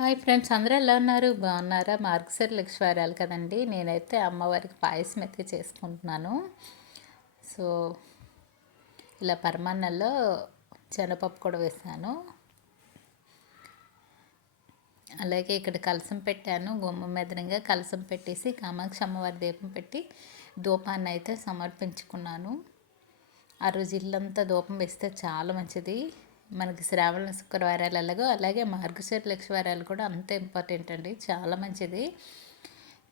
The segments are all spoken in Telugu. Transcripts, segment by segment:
హాయ్ ఫ్రెండ్స్ అందరూ ఎలా ఉన్నారు? బాగున్నారా? మార్గశిర లక్ష్వారాలు కదండి. నేనైతే అమ్మవారికి పాయసం అయితే చేసుకుంటున్నాను. సో ఇలా పరమాన్నంలో శనగపప్పు కూడా వేసాను. అలాగే ఇక్కడ కలసం పెట్టాను. గుమ్మ మెదనంగా కలసం పెట్టేసి కామాక్షి అమ్మవారి దీపం పెట్టి ధూపాన్ని అయితే సమర్పించుకున్నాను. ఆ రోజు ఇల్లంతా ధూపం వేస్తే చాలా మంచిది. మనకి శ్రావణ శుక్రవారాలు ఎలాగో అలాగే మార్గశీర లక్షవారాలు కూడా అంత ఇంపార్టెంట్ అండి. చాలా మంచిది.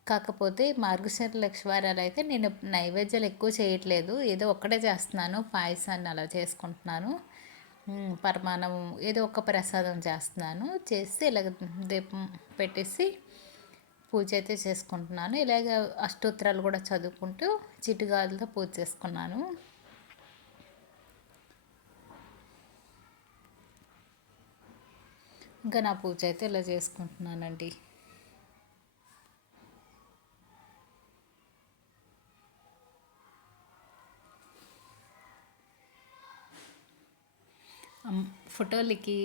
కాకపోతే మార్గశీర లక్షవారాలు అయితే నేను నైవేద్యాలు ఎక్కువ చేయట్లేదు. ఏదో ఒక్కడే చేస్తున్నాను. పాయసాన్ని అలా చేసుకుంటున్నాను. పరమాణం ఏదో ఒక ప్రసాదం చేస్తున్నాను. చేసి ఇలాగ దీపం పెట్టేసి పూజ అయితే చేసుకుంటున్నాను. ఇలాగ అష్టోత్తరాలు కూడా చదువుకుంటూ చిటుగాలతో పూజ చేసుకున్నాను. ఇంకా నా పూజ అయితే ఇలా చేసుకుంటున్నానండి. ఫోటోలకి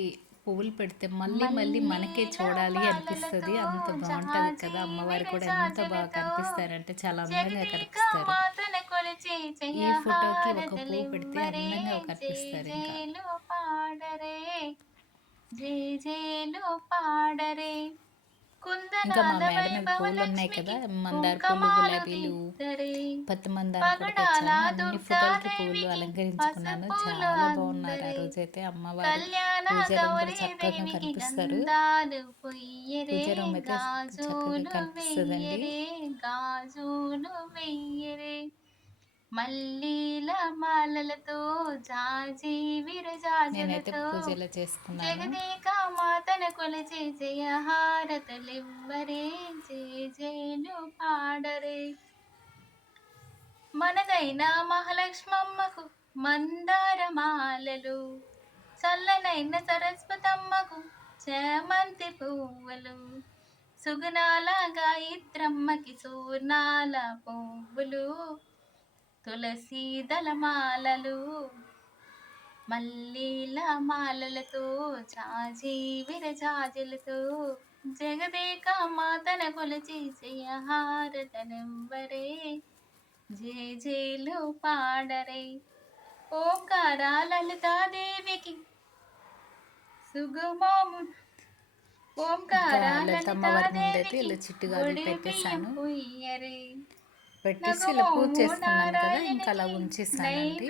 పువ్వులు పెడితే మళ్ళీ మళ్ళీ మనకే చూడాలి అనిపిస్తుంది. అంత బాగుంటుంది కదా అమ్మవారు కూడా ఎంత బాగా కనిపిస్తారంటే చాలా అందంగా కనిపిస్తారు. ఈ ఫోటోకి ఒక పువ్వు పెడితే అందంగా కనిపిస్తారు ఇంకా. జేజేలు పాడరే. ఇంకా మా మేడ పూలు ఉన్నాయి కదా మందార పూలు గులాబీలు పత్తి మందార కూడా తెచ్చాను. అన్ని ఫోటోలకి పూలు అలంకరించుకున్నాను. చాలా బాగున్నారు ఆ రోజైతే అమ్మవారు. పూజ రూమ్ చక్కగా కనిపిస్తారు. పూజ రూమ్ అయితే చక్కగా కనిపిస్తుందండి. మల్లీల మాలలతో జాజి విరజాజులతో పూజలు చేసుకున్నాను. జగదేక మాతన కొలచి జయ హారతలివ్వరే జయ జయలు పాడరే. మనదైన మహాలక్ష్మమ్మకు మందార మాలలు చల్లనైన సరస్వతమ్మకు చేమంతి పువ్వులు సుగుణాల గాయత్రమ్మకి సూర్ణాల పువ్వులు. తులసి దళమాలలు మల్లీల మాలలతో చాజీ విరజాజులతో జగదేక మాతన కొలచి జయహారతనెవ్వరే జయ జయలు పాడరే ఓంకార లలితాదేవికి సుగమోము ఓంకార లలితాదేవికి పెట్టేశాను. పెట్టేసి ఇలా పూజ చేసుకున్నాను కదా ఇంకా అలా ఉంచేసానండి.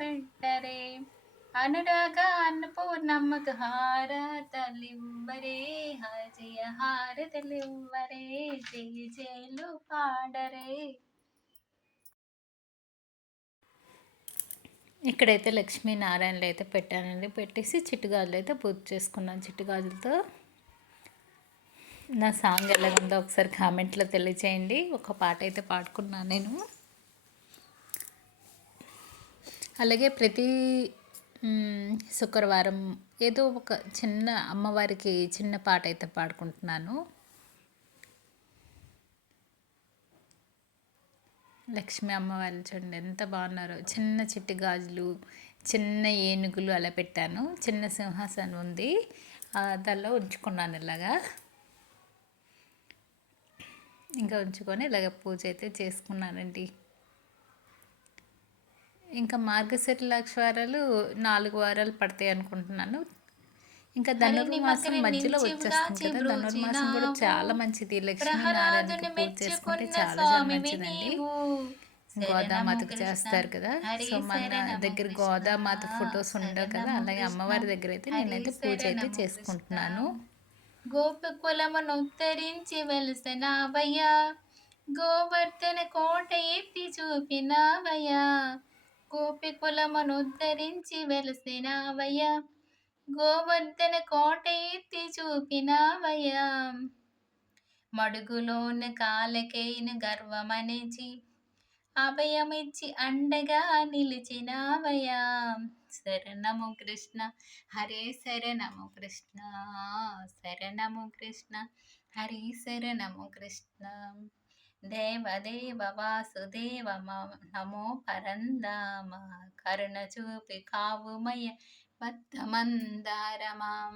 పెట్టరే. అనురాగ అన్నపూర్ణమ్మకు హారతలివ్వరే జయ హారతలివ్వరే జయ జయలు పాడరే. ఇక్కడైతే లక్ష్మీనారాయణలు అయితే పెట్టానండి. పెట్టేసి చిట్టుగాజులు అయితే పూజ చేసుకున్నాను చిట్టుగాజులతో. నా సాంగ్ ఎలా ఉందో ఒకసారి కామెంట్లో తెలియచేయండి. ఒక పాట అయితే పాడుకున్నాను నేను. అలాగే ప్రతి శుక్రవారం ఏదో ఒక చిన్న అమ్మవారికి చిన్న పాట అయితే పాడుకుంటున్నాను. లక్ష్మీ అమ్మవారు చూడండి ఎంత బాగున్నారో. చిన్న చిట్టి గాజులు చిన్న ఏనుగులు అలా పెట్టాను. చిన్న సింహాసనం ఉంది. దానిలో ఉంచుకున్నాను ఇలాగా. ఇంకా ఉంచుకొని ఇలాగ పూజ అయితే చేసుకున్నానండి. ఇంకా మార్గశిర లక్షవారాలు నాలుగు వారాలు పడతాయి అనుకుంటున్నాను. ఇంకా ధనుర్మాసం మధ్యలో వచ్చేస్తుంది కదా. ధనుర్మాసం కూడా చాలా మంచిది. లక్ష్మీనారాయణ పూజ చేసుకుంటే చాలా చాలా మంచిదండి. గోదామాతకు చేస్తారు కదా. సో మన దగ్గర గోదామాత ఫొటోస్ ఉండవు కదా. అలాగే అమ్మవారి దగ్గర అయితే నేనైతే పూజ అయితే చేసుకుంటున్నాను. గోపకులమునుత్తరించి వెలిసినావయ్యా. గోవర్ధన కోట ఎత్తి చూపినావయ్యా. గోపికులమునుద్ధరించి వెలసినావయ్యా. గోవర్ధన కోట ఎత్తి చూపినావయ్యా. మడుగులోన కాలకేను గర్వమనిచి అభయమిచ్చి అండగా నిలిచినావయ్యా. శరణము కృష్ణ. హరే శరణము కృష్ణ. శరణము కృష్ణ. హరే శరణము కృష్ణ. దేవదేవ వాసుదేవ నమో పరందామ. కరుణ చూపి కావుమయ బద్ధమందారమాం.